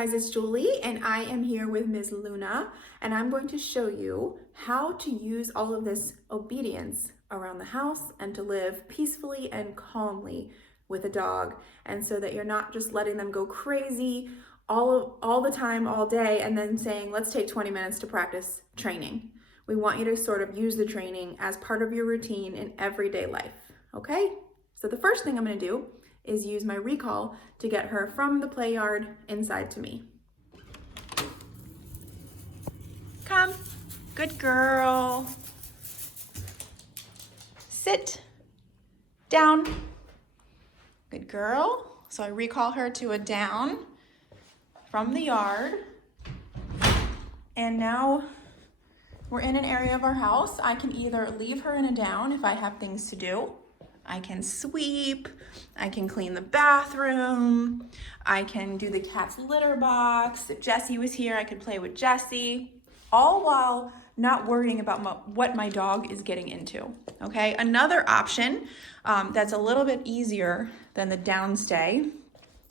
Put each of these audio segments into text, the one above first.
guys, it's Julie and I am here with Ms. Luna, and I'm going to show you how to use all of this obedience around the house and to live peacefully and calmly with a dog, and so that you're not just letting them go crazy all the time, all day, and then saying, let's take 20 minutes to practice training. We want you to sort of use the training as part of your routine in everyday life, okay? So the first thing I'm gonna do is use my recall to get her from the play yard inside to me. Come, good girl. Sit down, good girl. So I recall her to a down from the yard. And now we're in an area of our house. I can either leave her in a down if I have things to do. I can sweep, I can clean the bathroom, I can do the cat's litter box. If Jessie was here, I could play with Jessie, all while not worrying about what my dog is getting into, okay? Another option that's a little bit easier than the downstay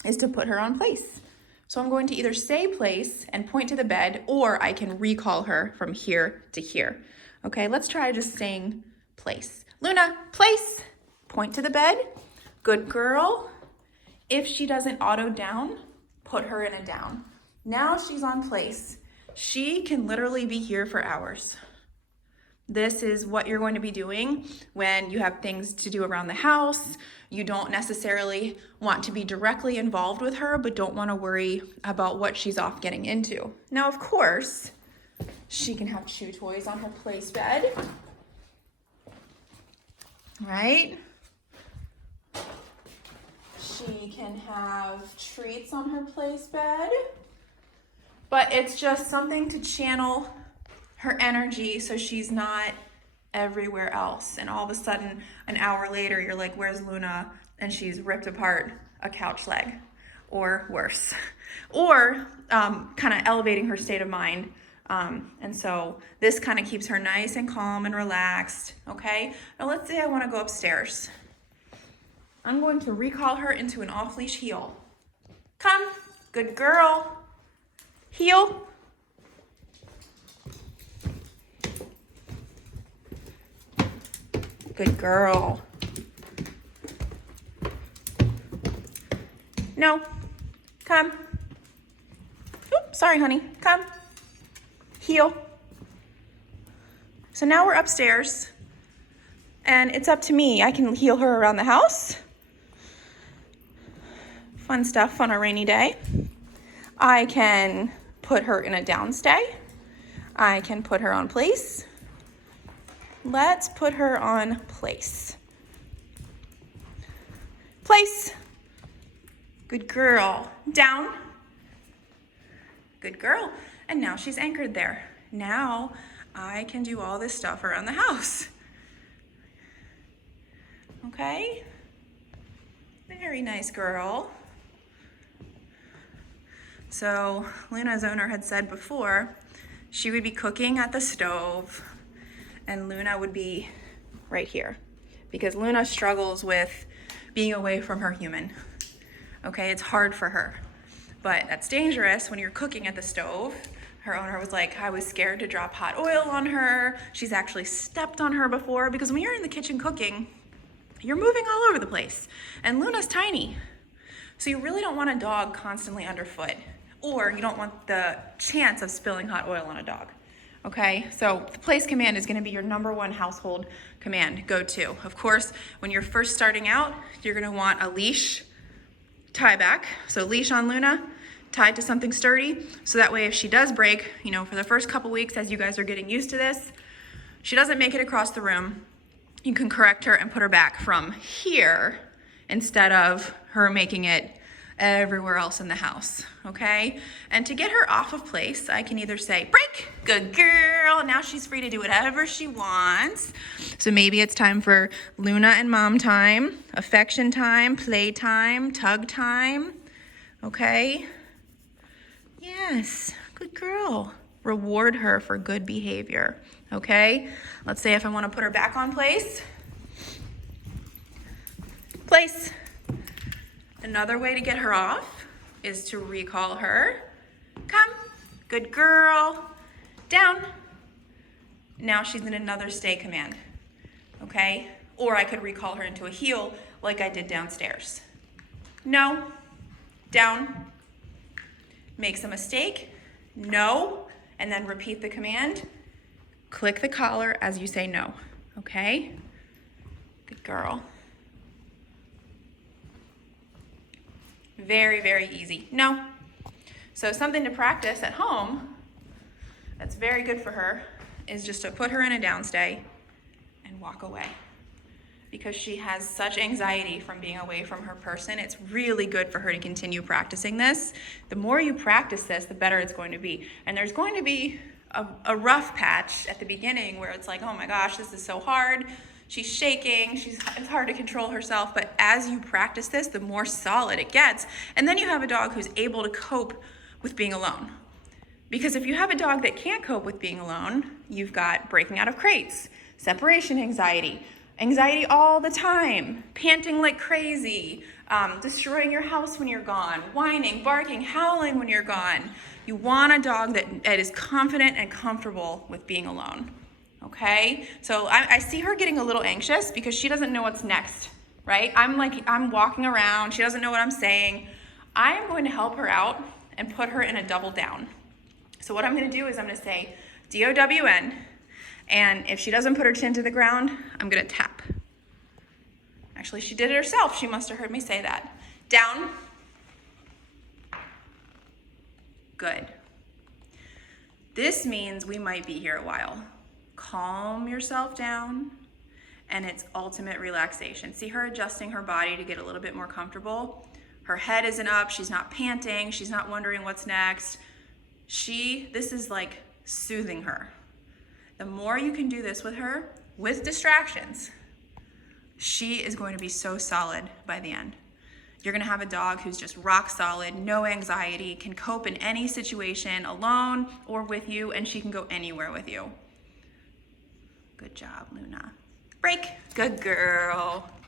is to put her on place. So I'm going to either say place and point to the bed, or I can recall her from here to here. Okay, let's try just saying place. Luna, place. Point to the bed. Good girl. If she doesn't auto down, put her in a down. Now she's on place. She can literally be here for hours. This is what you're going to be doing when you have things to do around the house. You don't necessarily want to be directly involved with her, but don't want to worry about what she's off getting into. Now, of course, she can have chew toys on her place bed, right? She can have treats on her place bed, but it's just something to channel her energy so she's not everywhere else. And all of a sudden, an hour later, you're like, where's Luna? And she's ripped apart a couch leg, or worse, or kind of elevating her state of mind. And so this kind of keeps her nice and calm and relaxed, okay? Now let's say I want to go upstairs. I'm going to recall her into an off-leash heel. Come, good girl. Heel. Good girl. No, come. Oops, sorry, honey, come. Heel. So now we're upstairs, and it's up to me. I can heel her around the house. Fun stuff on a rainy day. I can put her in a downstay. I can put her on place. Let's put her on place. Place. Good girl. Down. Good girl. And now she's anchored there. Now I can do all this stuff around the house. Okay? Very nice girl. So Luna's owner had said before she would be cooking at the stove and Luna would be right here, because Luna struggles with being away from her human. Okay, it's hard for her, but that's dangerous when you're cooking at the stove. Her owner was like, I was scared to drop hot oil on her. She's actually stepped on her before, because when you're in the kitchen cooking, you're moving all over the place, and Luna's tiny. So you really don't want a dog constantly underfoot, or you don't want the chance of spilling hot oil on a dog. Okay, so the place command is gonna be your number one household command, go to. Of course, when you're first starting out, you're gonna want a leash tie back. So leash on Luna, tied to something sturdy. So that way if she does break, you know, for the first couple weeks as you guys are getting used to this, she doesn't make it across the room, you can correct her and put her back from here instead of her making it everywhere else in the house, okay? And to get her off of place, I can either say, break, good girl. Now she's free to do whatever she wants. So maybe it's time for Luna and mom time, affection time, play time, tug time, okay? Yes, good girl. Reward her for good behavior, okay? Let's say if I want to put her back on place. Place. Another way to get her off is to recall her Come. Good girl. Down. Now she's in another stay command, okay? Or I could recall her into a heel like I did downstairs. No. Down. Makes a mistake. No. And then repeat the command. Click the collar as you say no, okay? Good girl. Very, very easy. No. So something to practice at home that's very good for her is just to put her in a downstay and walk away. Because she has such anxiety from being away from her person, it's really good for her to continue practicing this. The more you practice this, the better it's going to be. And there's going to be a rough patch at the beginning where it's like, oh my gosh, this is so hard. She's shaking, it's hard to control herself, but as you practice this, the more solid it gets. And then you have a dog who's able to cope with being alone. Because if you have a dog that can't cope with being alone, you've got breaking out of crates, separation anxiety, anxiety all the time, panting like crazy, destroying your house when you're gone, whining, barking, howling when you're gone. You want a dog that is confident and comfortable with being alone. Okay, so I see her getting a little anxious because she doesn't know what's next, right? I'm walking around, she doesn't know what I'm saying. I'm going to help her out and put her in a double down. So what I'm gonna do is I'm gonna say D-O-W-N, and if she doesn't put her chin to the ground, I'm gonna tap. Actually, she did it herself. She must have heard me say that. Down. Good. This means we might be here a while. Calm yourself down, and it's ultimate relaxation. See her adjusting her body to get a little bit more comfortable. Her head isn't up, she's not panting, she's not wondering what's next. This is like soothing her. The more you can do this with her, with distractions, she is going to be so solid by the end. You're gonna have a dog who's just rock solid, no anxiety, can cope in any situation alone or with you, and she can go anywhere with you. Good job, Luna. Break. Good girl.